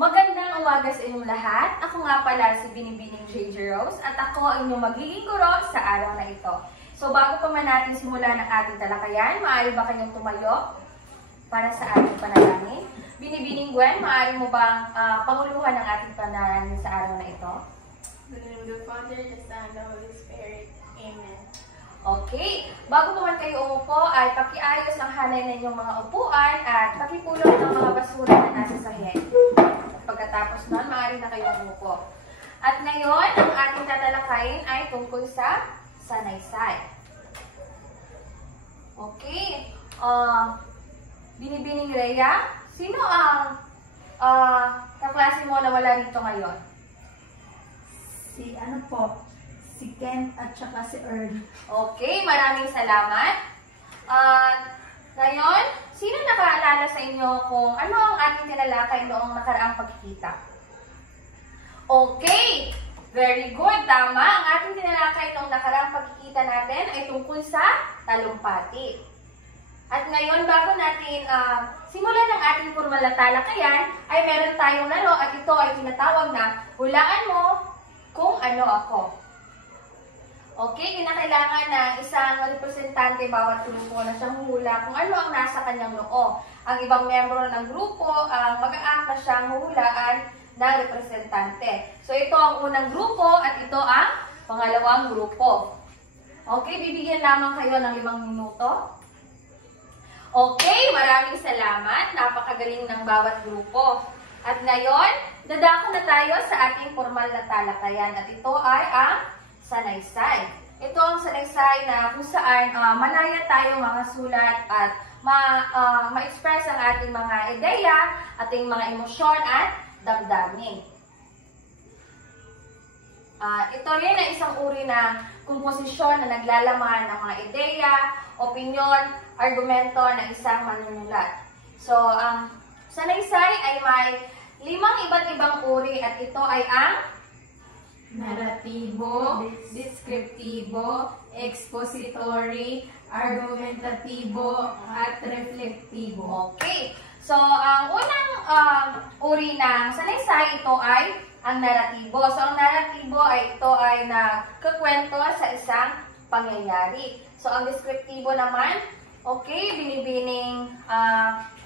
Magandang umaga sa inyong lahat. Ako nga pala si Binibining JJ Rose at ako ang inyong magiging guro sa araw na ito. So bago pa man natin simulan ang ating talakayan, maaari ba kayong tumayo para sa ating panalangin? Binibining Gwen, maaari mo bang panguluhan ang ating panalangin sa araw na ito? In the name of the Father, the Son, and the Holy Spirit. Amen. Okay, bago pa man kayo umupo ay pakiayos ang hanay ninyong mga upuan at pakipulot ng mga basura na nasa sahig. Pagkatapos nun, maaari na kayong umupo. At ngayon, ang ating tatalakayin ay tungkol sa sanaysay. Okay, Binibining Rhea, sino ang kaklase mo na wala rito ngayon? Si Ken at saka si Earl. Okay, maraming salamat. Ngayon, sino nakaalala sa inyo kung ano ang ating tinalakay noong nakaraang pagkikita? Okay, very good. Tama. Ang ating tinalakay noong nakaraang pagkikita natin ay tungkol sa talumpati. At ngayon, bago natin simulan ang ating formal na talakayan, ay meron tayong laro at ito ay tinatawag na hulaan mo kung ano ako. Okay, kinakailangan na isang representante bawat grupo na siyang hula kung ano ang nasa kanyang noo. Ang ibang membro ng grupo ang mag-aaka siyang hulaan ng representante. So ito ang unang grupo at ito ang pangalawang grupo. Okay, bibigyan lamang kayo ng 5 minuto. Okay, maraming salamat. Napakagaling ng bawat grupo. At ngayon, dadako na tayo sa ating formal na talakayan at ito ay ang sanaysay. Ito ang sanaysay na kung saan manaya tayo mga sulat at ma-express ang ating mga ideya, ating mga emosyon at damdamin. Ito rin ay isang uri na komposisyon na naglalaman ng mga ideya, opinyon, argumento ng isang manunulat. So, ang sanaysay ay may 5 iba't ibang uri at ito ay ang narratibo, deskriptibo, expository, argumentatibo, at reflektibo. Okay. So, ang unang uri ng sanaysay, ito ay ang narratibo. So, ang narratibo ay ito ay nagkakwento sa isang pangyayari. So, ang deskriptibo naman, okay, Binibining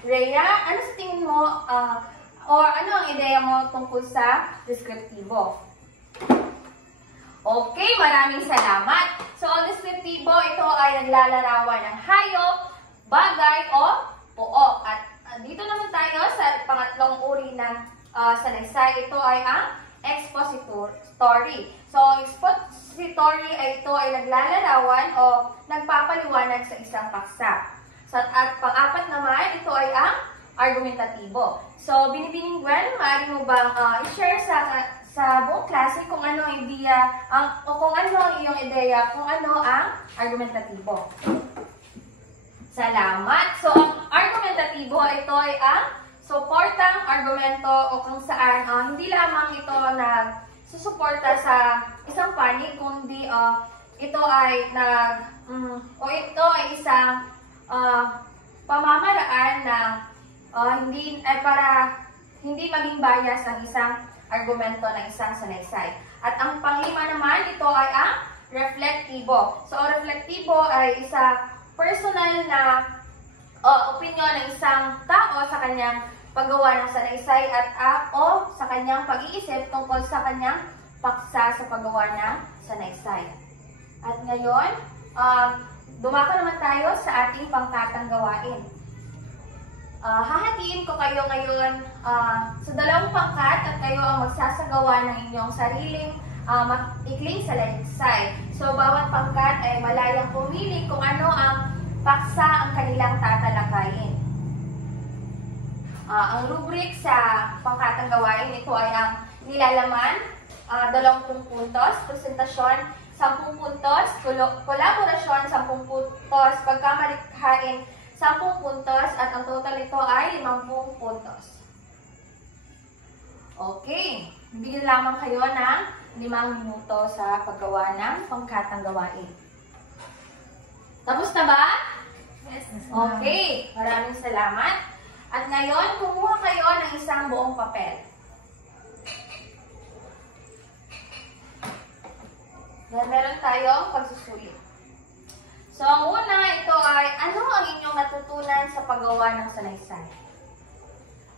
Rhea, ano sa tingin mo, or ano ang ideya mo tungkol sa deskriptibo? Okay, maraming salamat. So, ang deskriptibo, ito ay naglalarawan ng hayop, bagay, o puok. At dito naman tayo sa pangatlong uri ng sanaysay. Ito ay ang expository. So, expository ay ito ay naglalarawan o nagpapaliwanag sa isang paksa. So, at pang-apat naman, ito ay ang argumentatibo. So, Binibining Gwen, maaari mo bang i-share sa buong klase kung ano ang ideya, kung ano ang iyong ideya, kung ano ang argumentatibo. Salamat! So, ang argumentatibo, ito ay ang suportang argumento o kung saan hindi lamang ito nagsusuporta sa isang panig, kundi ito ay isang pamamaraan na para hindi maging bias ang isang argumento ng isang sanaysay. At ang panglima naman, ito ay ang reflektibo. So, ang reflektibo ay isang personal na opinyon ng isang tao sa kanyang paggawa ng sanaysay at o sa kanyang pag-iisip tungkol sa kanyang paksa sa paggawa ng sanaysay. At ngayon, dumako naman tayo sa ating pangkatang gawain. Hahatiin ko kayo ngayon sa 2 pangkat at kayo ang magsasagawa ng inyong sariling ikling sanaysay. So, bawat pangkat ay malayang pumili kung ano ang paksa ang kanilang tatalakayin. Ang rubric sa pangkatang gawain, ito ay ang nilalaman, 20 puntos, presentasyon, 10 puntos, kolaborasyon, 10 puntos, pagkamalikhain, 10 puntos, at ang total ito ay 50 puntos. Okay, bigyan lamang kayo ng 5 minuto sa paggawa ng pangkatang gawain. Tapos na ba? Yes, Okay, maraming salamat. At ngayon, kumuha kayo ng isang buong papel. Then, meron tayong pagsusulit. So, ang una, ito ay, ano ang inyong natutunan sa paggawa ng sanaysay?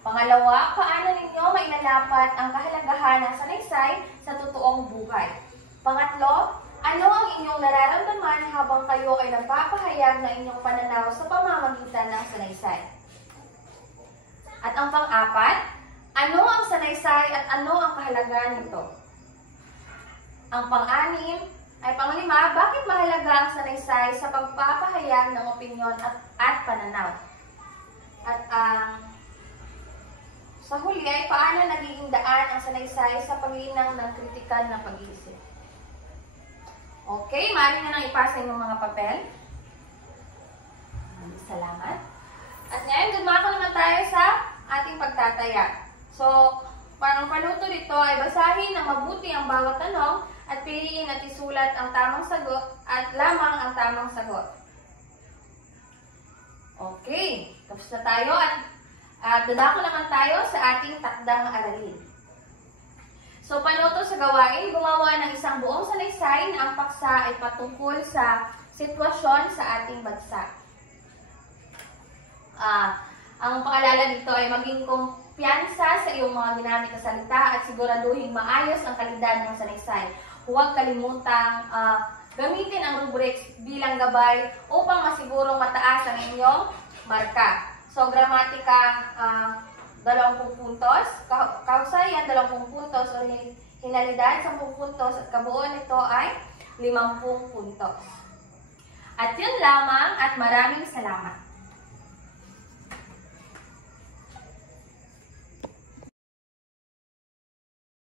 Pangalawa, paano ninyo mailalapat ang kahalagahan ng sanaysay sa totoong buhay? Pangatlo, ano ang inyong nararamdaman habang kayo ay nagpapahayag ng inyong pananaw sa pamamagitan ng sanaysay? At ang pang-apat, ano ang sanaysay at ano ang kahalagahan nito? Ang pang-anim ay panglima, bakit mahalaga ang sanaysay sa pagpapahayag ng opinyon at pananaw? At sa huli ay paano nagiging daan ang sanaysay sa paglinang ng kritikal na pag-iisip? Okay, maaari na nang ipasa yung mga papel. Salamat. At ngayon, dumako naman tayo sa ating pagtataya. So, parang panuto dito ay basahin ng mabuti ang bawat tanong at piliin at isulat ang tamang sagot at lamang ang tamang sagot. Okay, tapos na tayo at dadako naman tayo sa ating takdang aralin. So, panuto sa gawain, gumawa ng isang buong sanaysay na ang paksa ay patungkol sa sitwasyon sa ating bansa. Ang paalala dito ay maging kumpiyansa sa iyong mga ginamit na salita at siguraduhin maayos ang kalidad ng sanaysay. Huwag kalimutang gamitin ang rubrics bilang gabay upang masigurong mataas ang inyong marka. So, gramatika, 20 puntos, kausayan, 20 puntos, o hinalidad, 10 puntos, at kabuuan nito ay 50 puntos. At yun lamang at maraming salamat.